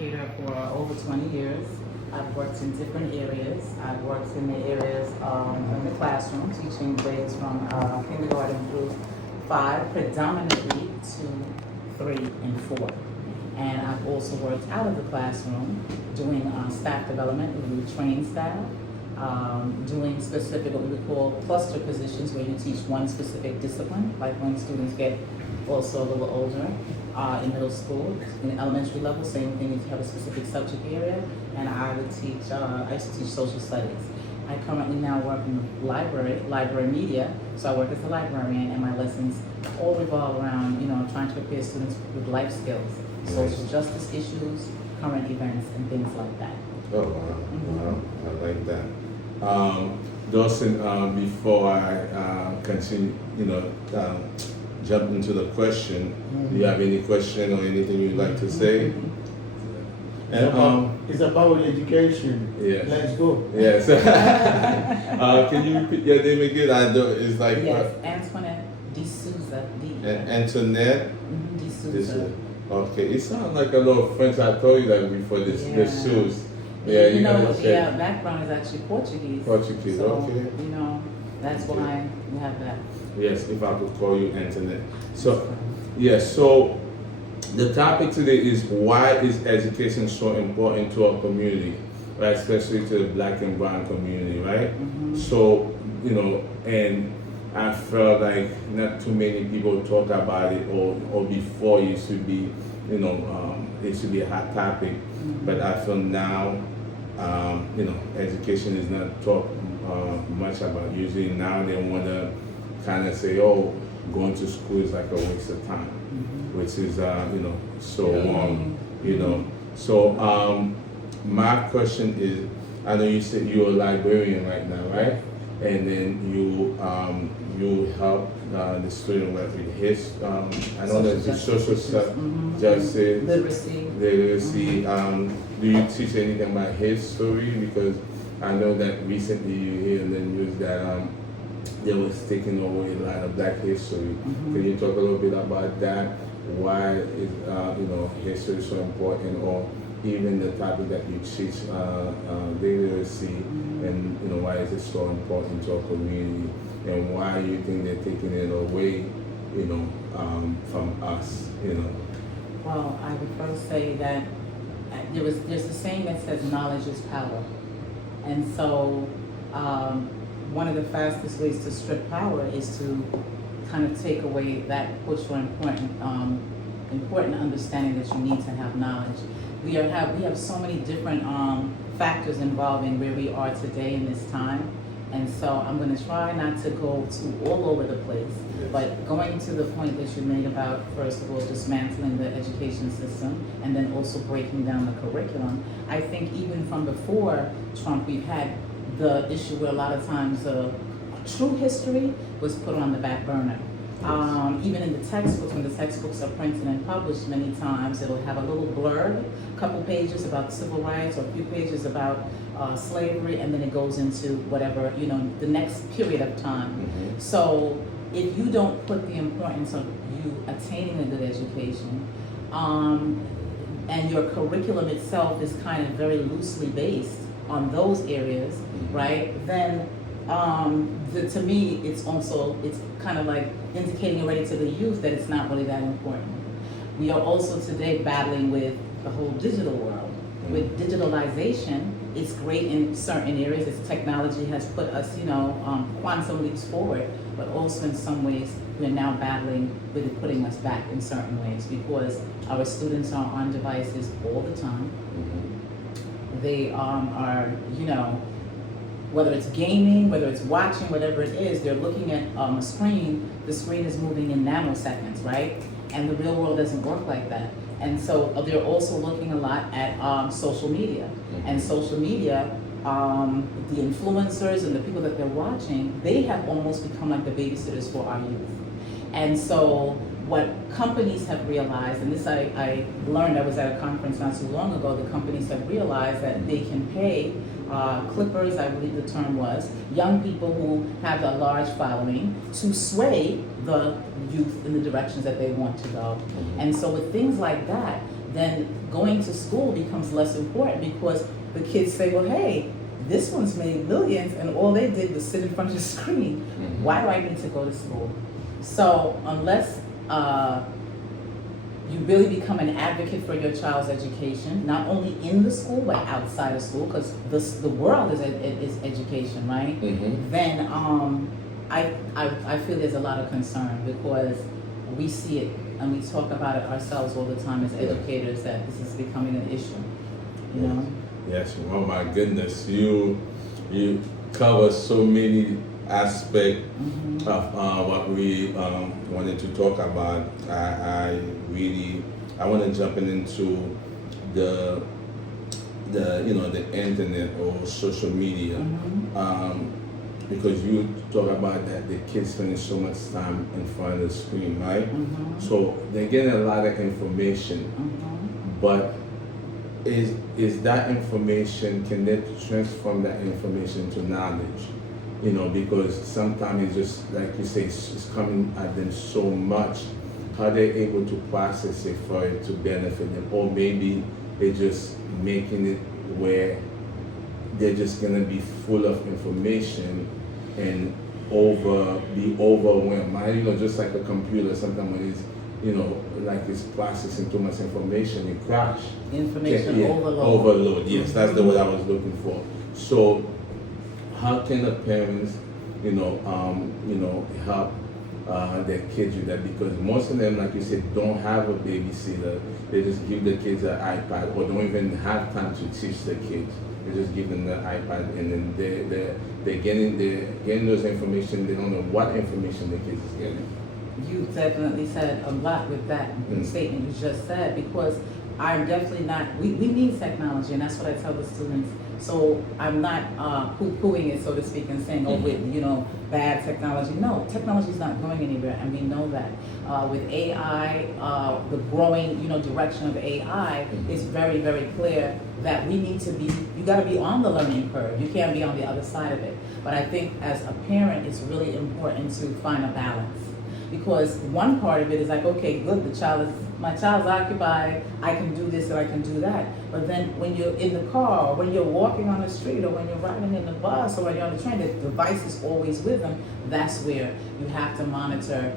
educator for over 20 years. I've worked in different areas. I've worked in the areas in the classroom, teaching grades from kindergarten through 5, predominantly to 3 and 4. And I've also worked out of the classroom doing staff development, where we train staff, doing specific what we would call cluster positions, where you teach one specific discipline, like when students get also a little older in middle school. In elementary level, same thing, you have a specific subject area, and I would teach, I used to teach social studies. I currently now work in the library media, so I work as a librarian, and my lessons all revolve around, trying to prepare students with life skills, social justice issues, current events, and things like that. Oh, wow. Wow. I like that. Dawson, before I continue, jump into the question, do you have any question or anything you'd like to say? And it's about education. Yes. Let's go. Yes. Can you repeat your name again? I know it's like Yes, Antoinette D'Souza. Antoinette D'Souza. Okay, it sounds like a little French. I told you that before. The shoes. Yeah, you know. Yeah, background is actually Portuguese. Portuguese. So, okay. That's why we have that. Yes, if I could call you Antoinette. So, yes. So, the topic today is why is education so important to our community, right? Especially to the Black and Brown community, right? Mm-hmm. So, and I felt like not too many people talk about it, or before it should be, it should be a hot topic. Mm-hmm. But I feel now, education is not talked much about. Usually now they want to kind of say, oh, going to school is like a waste of time, which is, so wrong, So my question is, I know you said you're a librarian right now, right? And then you help the student with his, I know that the social stuff, justice, literacy. Do you teach anything about his story? Because I know that recently you hear in the news that they was taking away a lot of Black history. Can you talk a little bit about that? Why is history so important, or even the topic that you teach, literacy, and why is it so important to our community, and why you think they're taking it away, from us, Well, I would first say that there's a saying that says knowledge is power, and so one of the fastest ways to strip power is to kind of take away that push for important understanding that you need to have knowledge. We have so many different factors involving where we are today in this time, and so I'm going to try not to go all over the place. Yes. But going to the point that you made about, first of all, dismantling the education system and then also breaking down the curriculum, I think even from before Trump, we've had the issue where a lot of times true history was put on the back burner. Even in the textbooks, when the textbooks are printed and published, many times it'll have a little blurb, a couple pages about civil rights, or a few pages about slavery, and then it goes into whatever, the next period of time. So if you don't put the importance of you attaining a good education, and your curriculum itself is kind of very loosely based on those areas, right, then to me, it's kind of like indicating already to the youth that it's not really that important. We are also today battling with the whole digital world. With digitalization, it's great in certain areas. Its technology has put us, quantum leaps forward, but also in some ways, we're now battling with it putting us back in certain ways, because our students are on devices all the time. They are, whether it's gaming, whether it's watching, whatever it is, they're looking at a screen. The screen is moving in nanoseconds, right? And the real world doesn't work like that. And so they're also looking a lot at social media. And social media, the influencers and the people that they're watching, they have almost become like the babysitters for our youth. And so what companies have realized, and this I learned, I was at a conference not too long ago, the companies have realized that they can pay clippers, I believe the term was, young people who have a large following to sway the youth in the directions that they want to go. And so with things like that, then going to school becomes less important because the kids say, well, hey, this one's made millions and all they did was sit in front of the screen. Why do I need to go to school? So unless you really become an advocate for your child's education, not only in the school but outside of school, because the world is education, right? Then I feel there's a lot of concern because we see it and we talk about it ourselves all the time as educators that this is becoming an issue, you know? Yes, oh my goodness, you cover so many aspects of what we wanted to talk about. I want to jump into the the internet or social media, because you talk about that the kids spending so much time in front of the screen, right? So they're getting a lot of information, but is that information, can they transform that information to knowledge? You know, because sometimes it's just, like you say, it's coming at them so much. How they're able to process it for it to benefit them, or maybe they're just making it where they're just gonna be full of information and be overwhelmed. You know, just like a computer, sometimes when it's, you know, like it's processing too much information, it crash. Information overload. Overload, yes, that's the word I was looking for. So, how can the parents, help their kids with that? Because most of them, like you said, don't have a babysitter. They just give the kids an iPad, or don't even have time to teach the kids. They just give them the iPad, and then they're getting those information. They don't know what information the kids is getting. You definitely said a lot with that statement you just said, because I'm definitely not, we need technology, and that's what I tell the students. So I'm not poo-pooing it, so to speak, and saying, oh, with, bad technology. No, technology is not going anywhere, and we know that. With AI, the growing, direction of AI, it's very, very clear that we need to be, you gotta be on the learning curve. You can't be on the other side of it. But I think as a parent, it's really important to find a balance. Because one part of it is like, okay, good, my child's occupied, I can do this or I can do that. But then when you're in the car, or when you're walking on the street, or when you're riding in the bus, or when you're on the train, the device is always with them. That's where you have to monitor,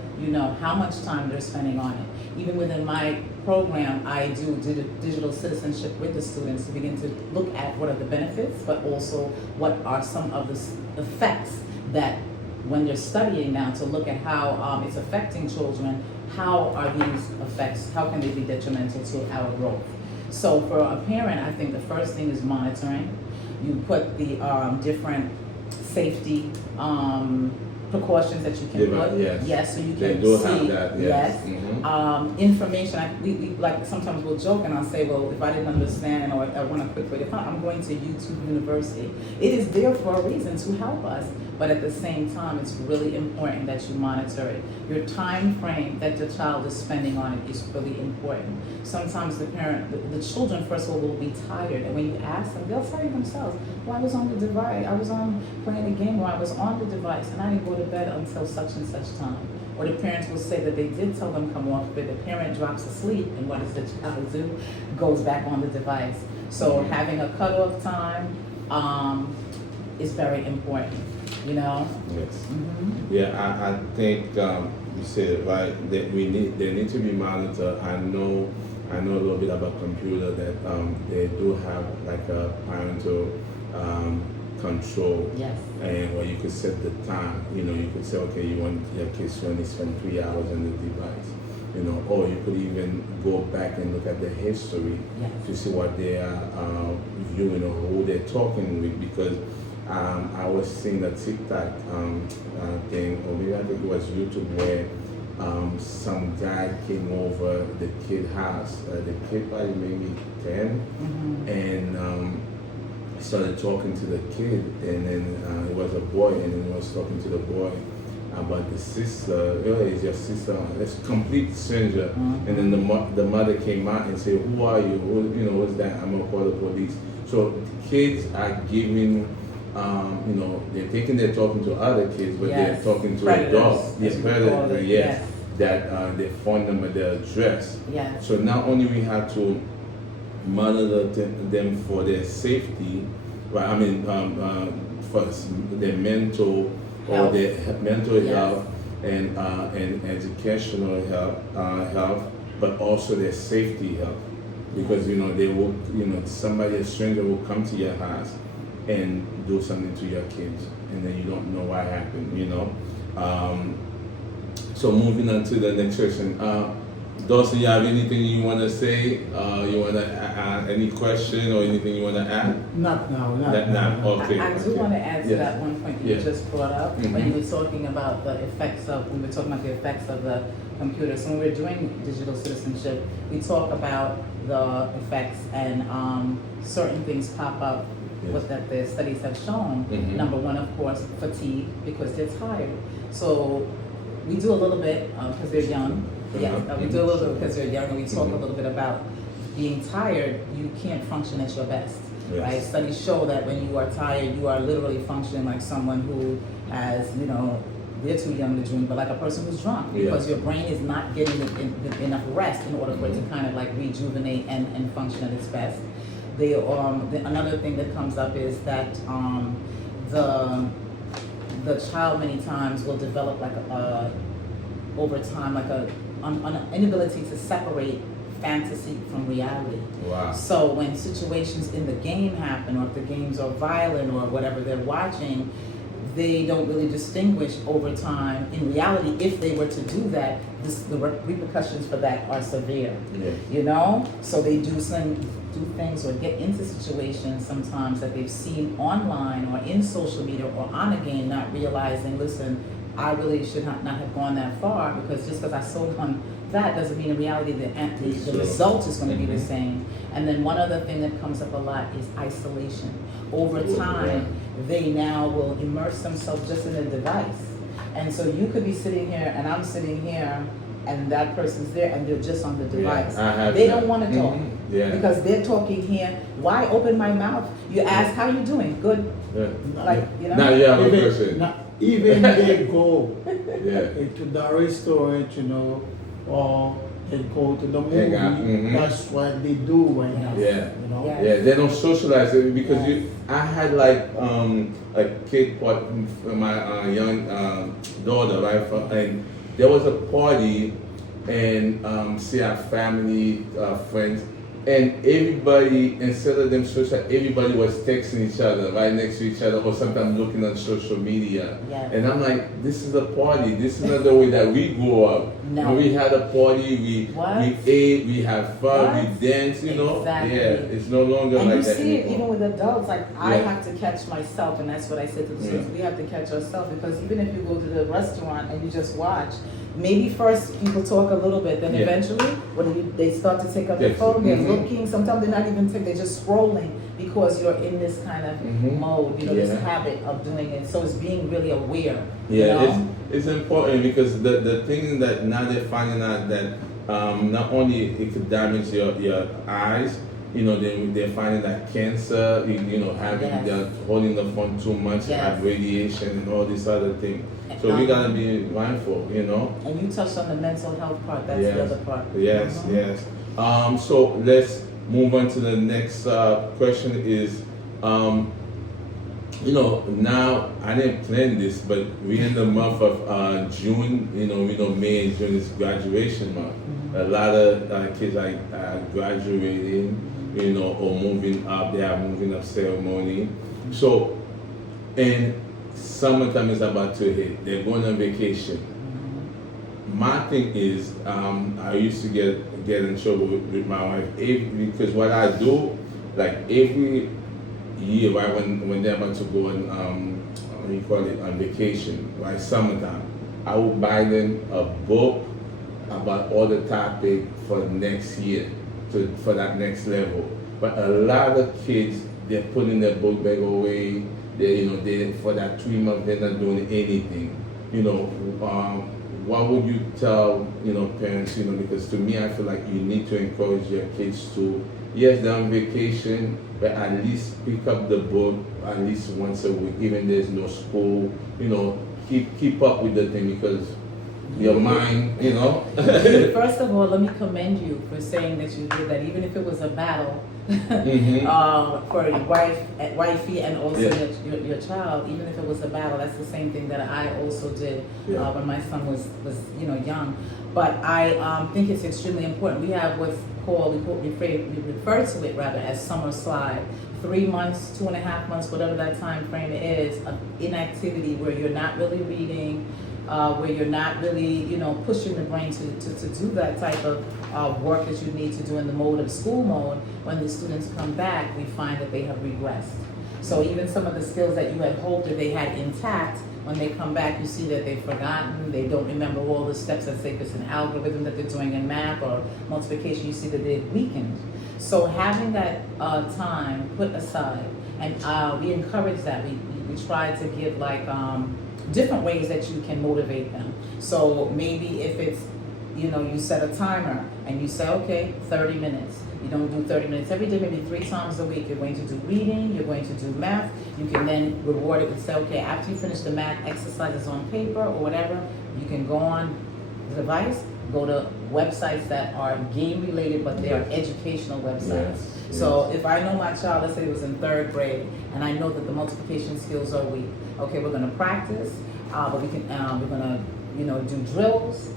how much time they're spending on it. Even within my program, I do digital citizenship with the students to begin to look at what are the benefits, but also what are some of the effects that when you're studying now, to look at how it's affecting children, how are these effects, how can they be detrimental to our growth? So for a parent, I think the first thing is monitoring. You put the different safety precautions that you can put. Yes, so you can see. Have that, yes. Information. We like sometimes we'll joke and I'll say, well, if I didn't understand or I want a quick way to find, I'm going to YouTube University. It is there for a reason, to help us. But at the same time, it's really important that you monitor it. Your time frame that the child is spending on it is really important. Sometimes the children, first of all, will be tired. And when you ask them, they'll tell you themselves, well, I was on the device, I was on playing a game, or I was on the device, and I didn't go to bed until such and such time. Or the parents will say that they did tell them come off, but the parent drops asleep, and what does the child do? Goes back on the device. So having a cutoff time is very important. Yes. Yeah, I think you said it right. That they need to be monitored. I know a little bit about computer that they do have like a parental control. Yes. And where you could set the time. You could say, okay, you want your kids to only spend 3 hours on the device. Or you could even go back and look at the history to see what they are viewing or who they're talking with, because I was seeing a TikTok thing, or maybe I think it was YouTube, where some guy came over the kid house. The kid probably maybe 10, and started talking to the kid, and then it was a boy, and then he was talking to the boy about the sister. Is your sister? It's a complete stranger. And then the mother came out and said, "Who are you? What's that? I'm gonna call the police." So kids are giving. They're thinking they're talking to other kids, but they're talking to adults. Yes, predators. Yes. that their phone number, their address. Yes. So not only we have to monitor them for their safety, right? I mean, for their mental or Health. their mental Yes. health and educational health, but also their safety health, because you know they will, you know, somebody, a stranger will come to your house and do something to your kids, and then you don't know what happened, you know. So moving on to the next question. Dawson, you have anything you want to say? You want to add any question or anything you want to add? Not now, Not now. Okay. I do okay. want to add to Yes. that one point you Yes. just brought up, when Mhm. you were talking about the effects of, we were talking about the effects of the computer. So when we're doing digital citizenship, we talk about the effects, and certain things pop up Yes. what that the studies have shown. Mhm. Number one, of course, fatigue, because they're tired. So we do a little bit, because they're young. Yeah, we do a little bit because they're young, and we talk a little bit about being tired. You can't function at your best, Yes. right? Studies show that when you are tired, you are literally functioning like someone who has, you know, they're too young to drink, but like a person who's drunk, because Yes. your brain is not getting enough rest in order for it to Mhm. kind of like rejuvenate and function at its best. Another thing that comes up is that the child many times will develop like over time like an inability to separate fantasy from reality. Wow. So when situations in the game happen, or if the games are violent or whatever they're watching, they don't really distinguish over time. In reality, if they were to do that, the repercussions for that are severe. Yeah. You know, so they do things or get into situations sometimes that they've seen online or in social media or on a game, not realizing, listen, I really should not have gone that far, because just because I sold on that doesn't mean in reality the result is going to be the same. And then one other thing that comes up a lot is isolation. Over time, they now will immerse themselves just in a device. And so you could be sitting here and I'm sitting here and that person's there and they're just on the device. I have They that. don't want to talk. Mhm. Yeah. Because they're talking here. Why open my mouth? You ask, how you doing? Good. Yeah. Like, you know? Now you have a Even, question. even they go Yeah. to the restaurant, you know, or they go to the movie. Hang out, mhm. That's what they do right now. Yeah. You know. Yeah. Yeah, they don't socialize it because Yes. I had like a kid part for my young daughter, right? And there was a party, and see our family, friends, and everybody, instead of them social, everybody was texting each other right next to each other, or sometimes looking on social media. Yes. And I'm like, this is a party. This is not the way that we grew up. No. When we had a party, What? we ate, we had fun, What? we danced, you know? Exactly. Yeah, it's no longer And like you that see it anymore. even with adults, like I Yeah. have to catch myself, and that's what I said to the students, we have to catch ourselves, because even if you go to the restaurant and you just watch, maybe first people talk a little bit, then Yeah. eventually, they start to take up the Yes. phone, they're Mhm. looking, sometimes they're not even they're just scrolling, because you're in this kind of Mhm. mode, you know, this Yeah. habit of doing it, so it's being really aware, you Yeah, know? it's important because the thing that now they're finding out that not only it could damage your eyes, you know, they're finding that cancer, you know, having Yes. they're holding the phone too much, Yes. have radiation and all this other thing. So we gotta be mindful, you know. And you touched on the mental health part, that's Yes. the other part. Yes, Mhm. yes. So let's move on to the next question is, you know, now I didn't plan this, but we're in the month of June. You know, we know May and June is graduation month. A lot of kids are graduating, you know, or moving up. They are moving up ceremony. So, and summertime is about to hit. They're going on vacation. My thing is, I used to get in trouble with my wife because what I do, like every year, right when they're about to go on, what do you call it, on vacation, right, summertime, I will buy them a book about all the topic for next year, for that next level. But a lot of kids, they're putting their book bag away. They for that 3 months they're not doing anything. You know, what would you tell, you know, parents, you know, because to me I feel like you need to encourage your kids to, yes, they're on vacation, but at least pick up the book at least once a week, even there's no school, you know, keep up with the thing, because your mind, you know. First of all, let me commend you for saying that you did that, even if it was a battle for your wifey, and also your child. Even if it was a battle, that's the same thing that I also did when my son was young. But I think it's extremely important. We have what's called we refer to it rather as summer slide. 3 months, 2.5 months, whatever that time frame is, of inactivity where you're not really reading. Where you're not really, pushing the brain to do that type of work that you need to do in the mode of school mode. When the students come back, we find that they have regressed. So even some of the skills that you had hoped that they had intact, when they come back, you see that they've forgotten, they don't remember all the steps, let's say if it's an algorithm that they're doing in math or multiplication, you see that they've weakened. So having that time put aside, and we encourage that, we try to give different ways that you can motivate them. So maybe if it's, you set a timer and you say, okay, 30 minutes. You don't do 30 minutes every day, maybe 3 times a week. You're going to do reading, you're going to do math. You can then reward it with say, okay, after you finish the math exercises on paper or whatever, you can go on the device, go to websites that are game related, but they are educational websites. Yes. So if I know my child, let's say it was in 3rd grade, and I know that the multiplication skills are weak, okay, we're gonna practice, but we're gonna, do drills.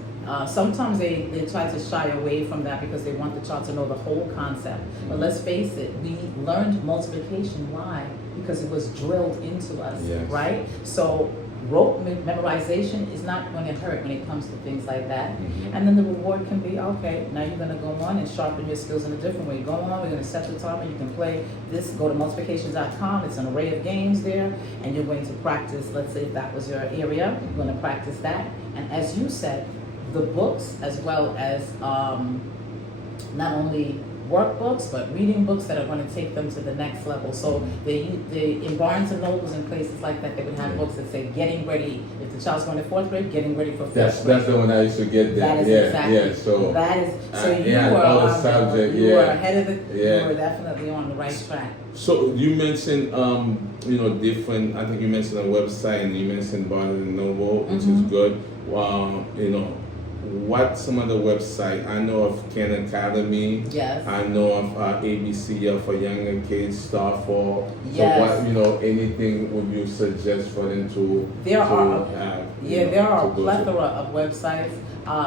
Sometimes they try to shy away from that because they want the child to know the whole concept. But let's face it, we learned multiplication. Why? Because it was drilled into us, right? So rote memorization is not going to hurt when it comes to things like that. And then the reward can be, okay, now you're going to go on and sharpen your skills in a different way. Go on, we're going to set the timer, you can play this, go to multiplications.com, it's an array of games there, and you're going to practice, let's say if that was your area, you're going to practice that. And as you said, the books as well as not only workbooks, but reading books that are going to take them to the next level. So they in Barnes and Nobles and places like that, they would have books that say getting ready. If the child's going to 4th grade, getting ready for 5th grade. That's the one I used to get there. That is exactly. So that is so you all were the subject, you were ahead of the. You were definitely on the right track. So you mentioned different. I think you mentioned a website and you mentioned Barnes and Noble, which is good. What some of the website? I know of Khan Academy. Yes. I know of ABC for younger kids, Star for. Yes. So what anything would you suggest for them to? There are a to plethora of websites.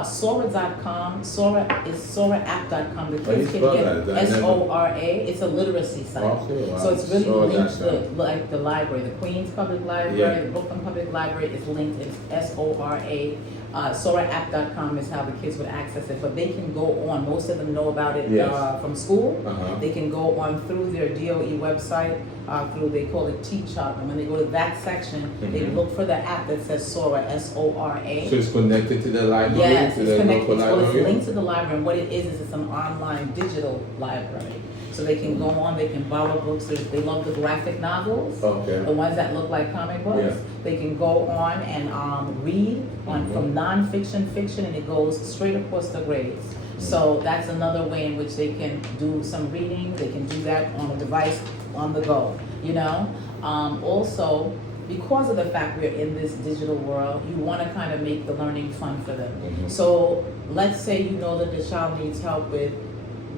Sora.com. Sora is SoraApp.com. The kids can get SORA. It's a literacy site. Okay, wow. So it's really linked to the library. The Queens Public Library, the Brooklyn Public Library is linked. It's SORA. SoraApp.com is how the kids would access it, but they can go on. Most of them know about it from school. They can go on through their DOE website, they call it Teach Up, and when they go to that section, they look for the app that says Sora, SORA. So it's connected to the library? Yes, to it's the connected. local Well, library? it's linked to the library, and what it is it's an online digital library. So they can go on, they can borrow books. They love the graphic novels, the ones that look like comic books. Yeah. They can go on and read from nonfiction, fiction, and it goes straight across the grades. So that's another way in which they can do some reading. They can do that on a device on the go, Also, because of the fact we're in this digital world, you want to kind of make the learning fun for them. So let's say you know that the child needs help with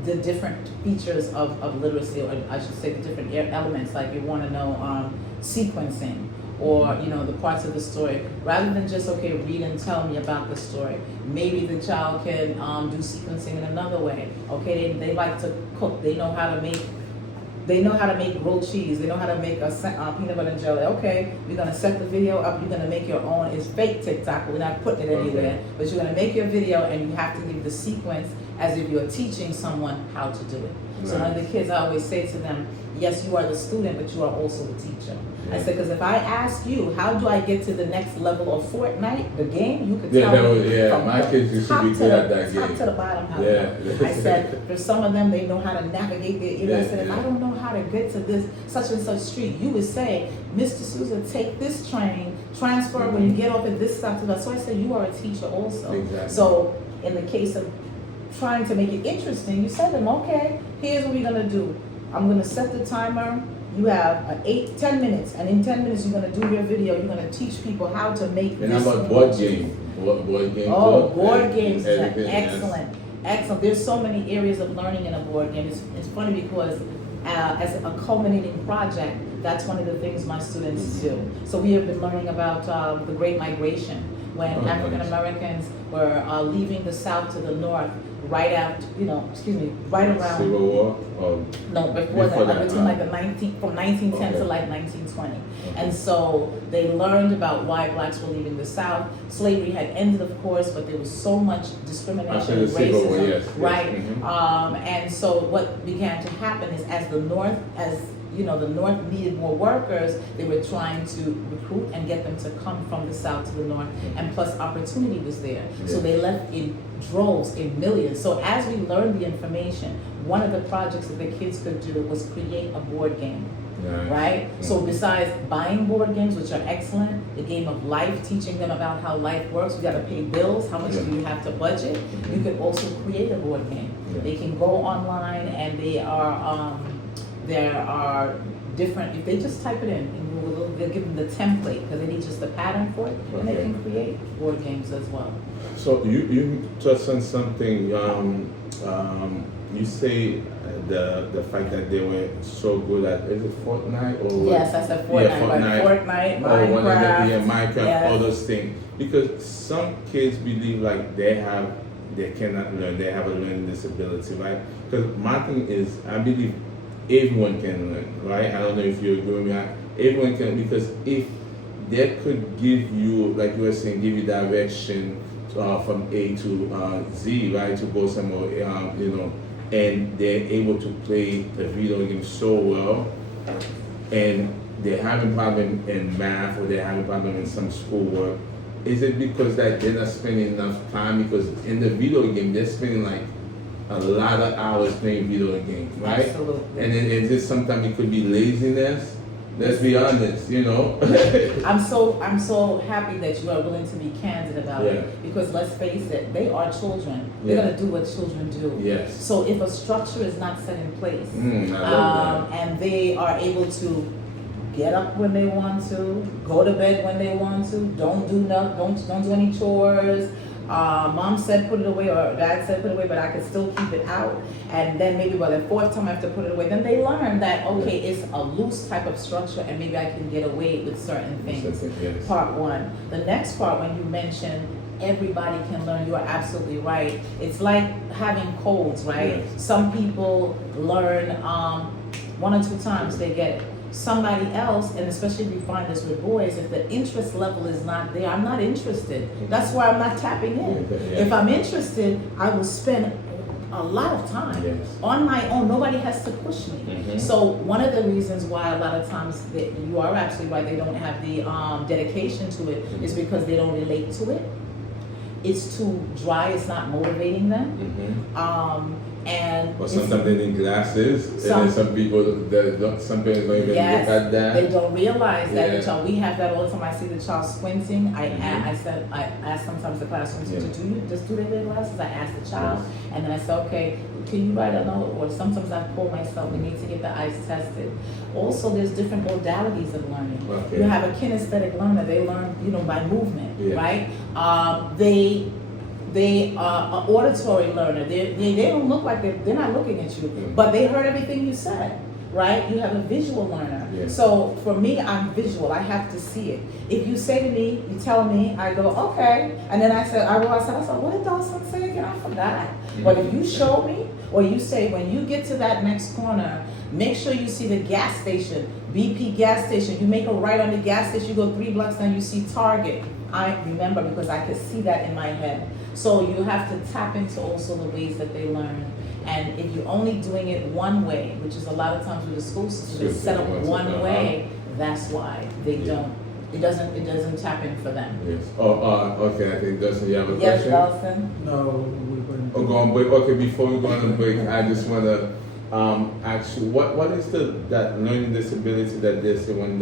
the different features of literacy, or I should say the different elements, like you want to know sequencing, or the parts of the story, rather than just read and tell me about the story. Maybe the child can do sequencing in another way. They like to cook. They know how to make grilled cheese. They know how to make a peanut butter and jelly. Okay, we're gonna set the video up. You're gonna make your own. It's fake TikTok. We're not putting it anywhere. But you're gonna make your video, and you have to give the sequence as if you're teaching someone how to do it. So one of the kids, I always say to them, yes, you are the student, but you are also the teacher. I said, because if I ask you, how do I get to the next level of Fortnite, the game, you could tell me. My kids used to be good at that game. Top to the bottom, how to I said, for some of them, they know how to navigate their I said, if I don't know how to get to this such and such street, you would say, Mr. Souza, take this train, transfer when you get off at this stop to that. So I said, you are a teacher also. Exactly. So in the case of trying to make it interesting, you said to them, okay, here's what we're gonna do. I'm gonna set the timer. You have 10 minutes, and in 10 minutes you're gonna do your video. You're gonna teach people how to make and this. how about board game? board game? Oh, too? board And games is everything, yes. excellent. Excellent. There's so many areas of learning in a board game. It's funny because as a culminating project, that's one of the things my students do. So we have been learning about the Great Migration, when Oh, nice. African Americans were leaving the South to the North, right around. Civil War? No, before Before that, that, between like from 1910 to Okay. like 1920. Okay. And so they learned about why blacks were leaving the South. Slavery had ended, of course, but there was so much discrimination After and the Civil War, racism. yes, yes, Right. mhm. And so what began to happen is as the North needed more workers, they were trying to recruit and get them to come from the South to the North, and plus opportunity was there. So Yeah. they left in droves, in millions. So as we learned the information, one of the projects that the kids could do was create a board game. Nice. Right? So Mhm. besides buying board games, which are excellent, the game of life, teaching them about how life works, you gotta pay bills, how much Yeah. do you have to budget? Mhm. You could also create a board game. Yeah. They can go online and there are different, if they just type it in Google, they'll give them the template, because they need just the pattern for it, and they Okay. can create board games as well. So you touched on something. You say the fact that they were so good at, is it Fortnite or what? Yes, I said Fortnite, but Fortnite, Oh, one of the, Minecraft. yeah, Minecraft, yes. all those things. Because some kids believe like they cannot learn, they have a learning disability, right? Because my thing is, I believe everyone can learn, right? I don't know if you agree with me. Everyone can, because if they could give you, like you were saying, give you direction from A to Z, right, to go somewhere, and they're able to play the video game so well, and they're having problem in math or they're having problem in some schoolwork, is it because that they're not spending enough time? Because in the video game, they're spending like a lot of hours playing video games, right? Absolutely. And then is this sometimes it could be laziness? Let's be honest, I'm so happy that you are willing to be candid about Yeah. it, because let's face it, they are children. They're Yeah. gonna do what children do. Yes. So if a structure is not set in place, I love and they are able to get up when they want to, go to bed when they want to, don't do any chores. Mom said put it away, or dad said put it away, but I could still keep it out. And then maybe by the fourth time I have to put it away, then they learn that, okay, it's a loose type of structure and maybe I can get away with certain things. Yes. Part one. The next part, when you mention everybody can learn, you are absolutely right. It's like having codes, right? Yes. Some people learn 1 or 2 times, they get it. Somebody else, and especially if you find this with boys, if the interest level is not there, I'm not interested. That's why I'm not tapping in. Yeah. If I'm interested, I will spend a lot of time Yes. on my own. Nobody has to push me. Mhm. So one of the reasons why a lot of times that you are absolutely right, they don't have the dedication to it, is because they don't relate to it. It's too dry. It's not motivating them. And Or it's- sometimes they need glasses, and Some- then some people, some parents don't even Yes, look at that. they don't realize that Yeah. the child. We have that all the time. I see the child squinting. I Mhm. ask sometimes the classroom teacher, Yeah. "Do you just do they wear glasses?" I ask the child, and then I say, "Okay, can you write a note?" Or sometimes I pull myself. We need to get the eyes tested. Also, there's different modalities of learning. Okay. You have a kinesthetic learner. They learn, by movement, Yeah. right? They are an auditory learner. They don't look like they're not looking at you, Mhm. but they heard everything you said, right? You have a visual learner. Yeah. So for me, I'm visual. I have to see it. If you say to me, you tell me, I go, okay. And then I said, what did Dawson say again? I forgot. But if you show me, or you say, when you get to that next corner, make sure you see the gas station, BP gas station. You make a right on the gas station, you go 3 blocks down, you see Target. I remember because I could see that in my head. So you have to tap into also the ways that they learn. And if you're only doing it one way, which is a lot of times with the school system, it's set up one way, that's why they don't. It doesn't tap in for them. Yes. Okay. I think Dustin, you have a Yes, question? Dawson? No, we're going to. Oh, go on break. Okay, before we go on the break, I just want to ask you, what is that learning disability that they say when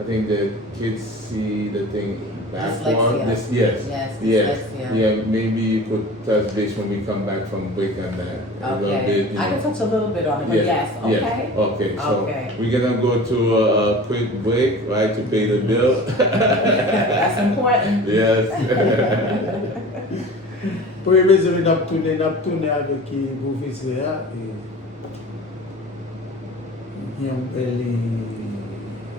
I think the kids see the thing back one. Dyslexia. Yes. Yes, dyslexia. Yeah, maybe you could touch base when we come back from break on that. A little Okay, bit, you I know. can touch a little bit on it, but yes, okay. Okay, so Okay. we're gonna go to a quick break, right, to pay the bill. That's important. Yes. Pour les amis, n'a tourné avec qui vous visez là et il y a un bel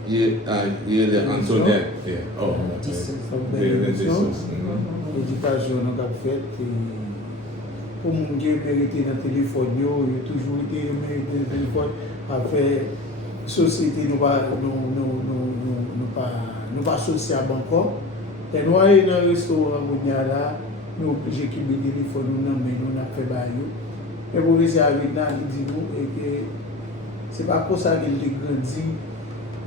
Yeah, Antoinette. Yeah. Oh. Distance. éducation qu'on a fait pour mon Dieu mériter dans le téléphone, il a toujours été mérité dans le téléphone après société nous pas sociable encore. Et nous allons dans le restaurant là, nous obligés de quitter le téléphone nous n'a fait bailler. Et pour les avec là, il dit nous et que c'est pas pour ça qu'il est grandi.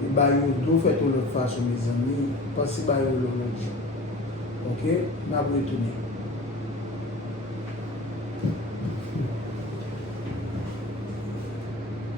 Et bailler nous fait de l'autre façon mes amis, parce que bailler l'autre. OK, n'a pas retourné.